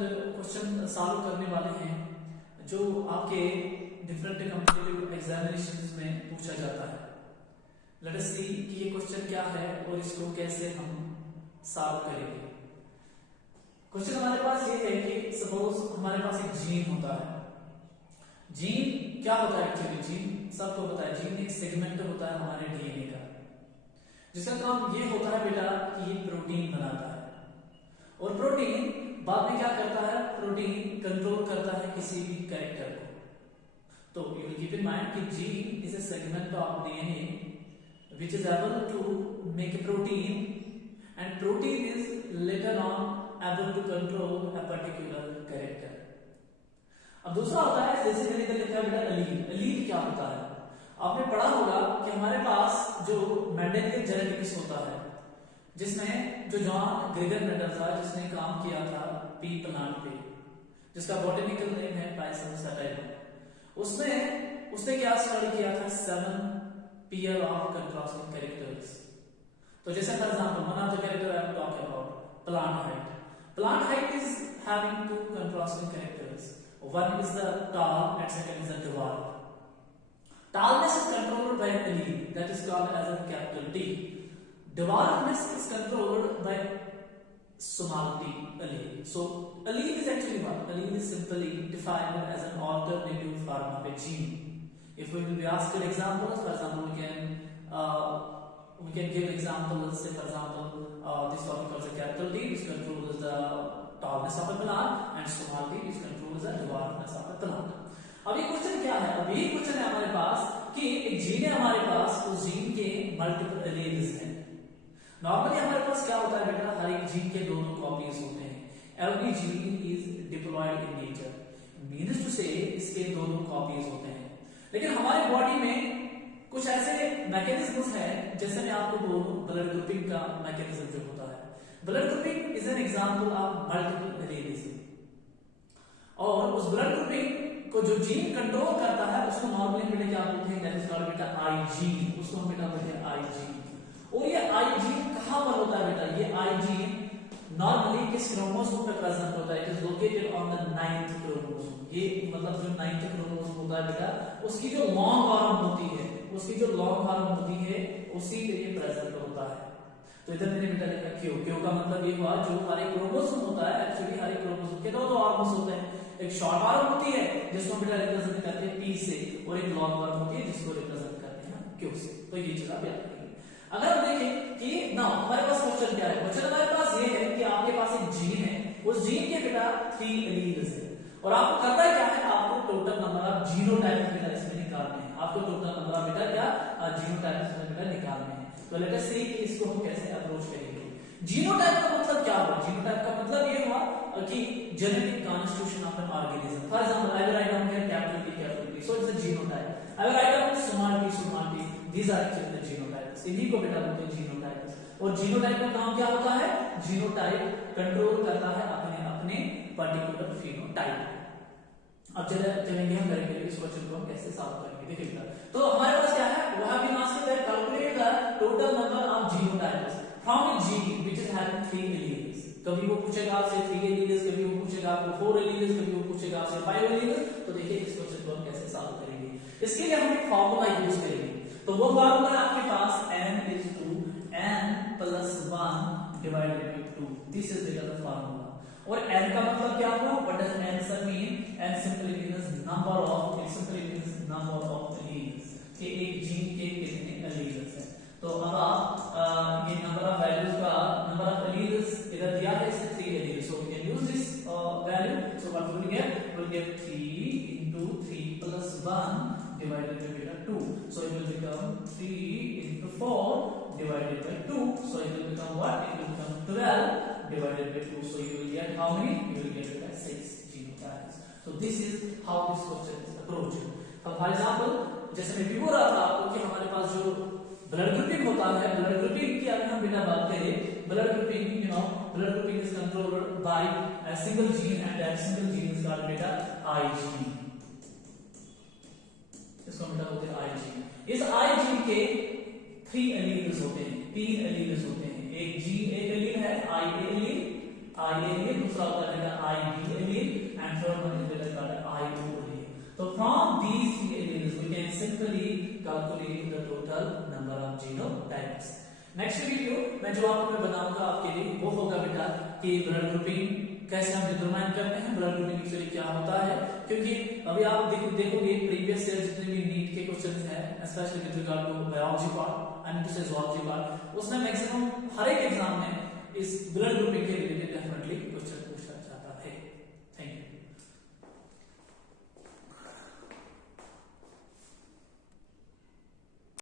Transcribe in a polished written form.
Question solve करने वाले हैं जो आपके डिफरेंट कॉम्पिटिटिव एग्जामिनेशंस में पूछा जाता है। लेट अस सी कि ये क्वेश्चन क्या है और इसको कैसे हम सॉल्व करेंगे। क्वेश्चन हमारे पास ये है कि सपोज हमारे पास एक जीन होता है। जीन क्या होता है एक्चुअली? जीन सबको पता है, जीन एक सेगमेंट होता है हमारे डीएनए का, जिसका काम ये होता है बेटा कि ये प्रोटीन बनाता है और प्रोटीन बाद में क्या करता है? प्रोटीन कंट्रोल करता है किसी भी कैरेक्टर को। तो you will keep in mind कि gene is a segment of DNA which is able to make a protein and protein is later on able to control a particular character. अब दूसरा होता है, जैसे मैंने इधर लिखा बेटा एलील। एलील क्या होता है? आपने पढ़ा होगा कि हमारे पास जो मेंडेलियन जेनेटिक्स होता है, जिसमें जो जॉन ग्रेगर मेंडल था, जिसने काम किया था पी प्लांट पे, जिसका बॉटनिकल नेम है पाइसम सटाइलम, उसने क्या स्टडी किया था? 7 पेयर ऑफ कंट्रास्टिंग कैरेक्टर्स। तो जैसे for example one of the character I am talking about plant height. Plant height is having 2 contrasting characters, one is the tall and second is the dwarf. Tallness is controlled by allele, that is called as a capital T. Dwarfness is controlled by small t, allele. So allele is actually what? Allele is simply defined as an alternative form of a gene. If we will be asked examples, for example we can give examples. Say for example this topic calls a capital T, which controls the tallness of a plant, and small t which controls the dwarfness of a plant. अब ये question क्या है? अब ये question है हमारे पास कि एक जीन है हमारे पास, उस जीन के मल्टीपल एलील्स हैं। नॉर्मली हमारे पास क्या होता है बेटा? हर एक जीन के 2 कॉपीज होते हैं। Every gene is diploid in nature, means to say इसके 2 कॉपीज होते हैं। लेकिन हमारी बॉडी में कुछ ऐसे मैकेनिज्म्स हैं, जैसे मैं आपको बोलूं ब्लड ग्रुपिंग का मैकेनिज्म जो होता है। Blood grouping is an example of multiple alleles, और उस ब्लड ग्रुपिंग को जो जीन कंट्रोल करता है उसको नॉर्मली बेटा क्या बोलते हैं? दैट इज कॉल्ड बेटा आई जीन। उसको हम बेटा बोलते हैं आई जीन। और ये आई जीन कहां पर होता है बेटा? ये आई जीन नॉर्मली किस क्रोमोसोम पे प्रेजेंट होता है? It is located on the 9th chromosome. ये मतलब जो 9th क्रोमोसोम होता है बेटा, उसकी जो लॉन्ग आर्म होती है, उसी पे ये प्रेजेंट होता है। तो इधर मैंने बेटा लिखा क्यू। क्यू का मतलब ये हुआ जो हर एक क्रोमोसोम होता है, एक्चुअली हर एक क्रोमोसोम के 2 आर्म्स होते हैं। एक शॉर्ट आर्म होती है जिसको बेटा रिप्रेजेंट करते हैं पी से, और एक लॉन्ग आर्म होती है जिसको रिप्रेजेंट करते हैं क्यू से। तो ये चीज आप याद रखिए। अगर हम देखें कि ना हमारे पास क्वेश्चन क्या है? क्वेश्चन हमारे पास ये है कि आपके पास एक जीन है, उस जीन के बेटा 3 एलील्स है, और आपको करना क्या है? आपको टोटल नंबर ऑफ जीनोटाइप बेटा इसमें निकालने हैं। आपको टोटल नंबर ऑफ बेटा क्या जीनोटाइप इसमें बेटा निकालने हैं। तो लेट अस सी कि इसको हम कैसे अप्रोच करेंगे। जीनोटाइप का मतलब क्या हुआ? जीनोटाइप का मतलब ये हुआ कि genetic constitution of an organism. For example I will write down here capital T, so it's a genotype. I will write down small t, these are actually the genotypes. इन्हीं को बेटा बोलते हैं जीनोटाइप्स। और जीनोटाइप का काम क्या होता है? जीनोटाइप कंट्रोल करता है अपने पर्टिकुलर फिनोटाइप। अब चलेंगे हम करेंगे इस क्वेश्चन को हम कैसे सॉल्व करेंगे। देखिए तो हमारे पास क्या है? वहां भी asked that calculate the total number of genotypes from A gene which is having 3 alleles. कभी वो पूछेगा आपसे 3 एलील्स, कभी वो पूछेगा आपको 4 एलील्स, कभी वो पूछेगा आपसे 5 एलील्स। तो देखिए इस क्वेश्चन को हम कैसे सॉल्व करेंगे। इसके लिए हम एक फार्मूला यूज करेंगे। तो वो फार्मूला है आपके पास n is to n plus 1 divided by 2। This is the formula. और n का मतलब क्या हुआ? What does n sir mean? n simply means number of alleles. कि एक जीन के कितने एलील्स हैं। तो अब आप ये नंबर ऑफ वैल्यूज का नंबर ऑफ एलील्स इधर दिया है, इसे 3 alleles. So we can use this value. So what will get? Will get 3 into 3 plus 1 divided by 2. So it will become 3 into 4 divided by 2. So it will become what? It will become 12 divided by 2. So you will get how many? You will get 6 genotypes. So this is how this question is approached. For example, जैसे मैं भी बोल रहा था आपको कि हमारे पास जो ब्लड ग्रुपिंग होता है, ब्लड ग्रुपिंग की अगर हम बिना बात करें, blood grouping blood grouping is controlled by a single gene and that single gene is called बेटा I gene। इसको बेटा बोलते हैं I gene। इस I gene के 3 एलील्स होते हैं, 3 एलील्स होते हैं। एक एलील है I allele, I A allele, दूसरा होता है बेटा I B allele, and third one is बेटा आई ओ एलील. तो from these three alleles we can simply calculate the total number of genotypes. Next video में जो आपको मैं बताऊंगा आपके लिए वो होगा बेटा कि ब्लड ग्रुपिंग कैसे हम डिटरमाइन करते हैं, ब्लड ग्रुपिंग एक्चुअली क्या होता है. क्योंकि अभी आप देखोगे प्रीवियस ईयर जितने भी नीट के क्वेश्चंस हैं, specially with regard to biology part and to say zoology part, उसमें मैक्सिमम हर एक एग्जाम में इस ब्लड ग्रुपिंग के रिलेटेड डेफिनेटली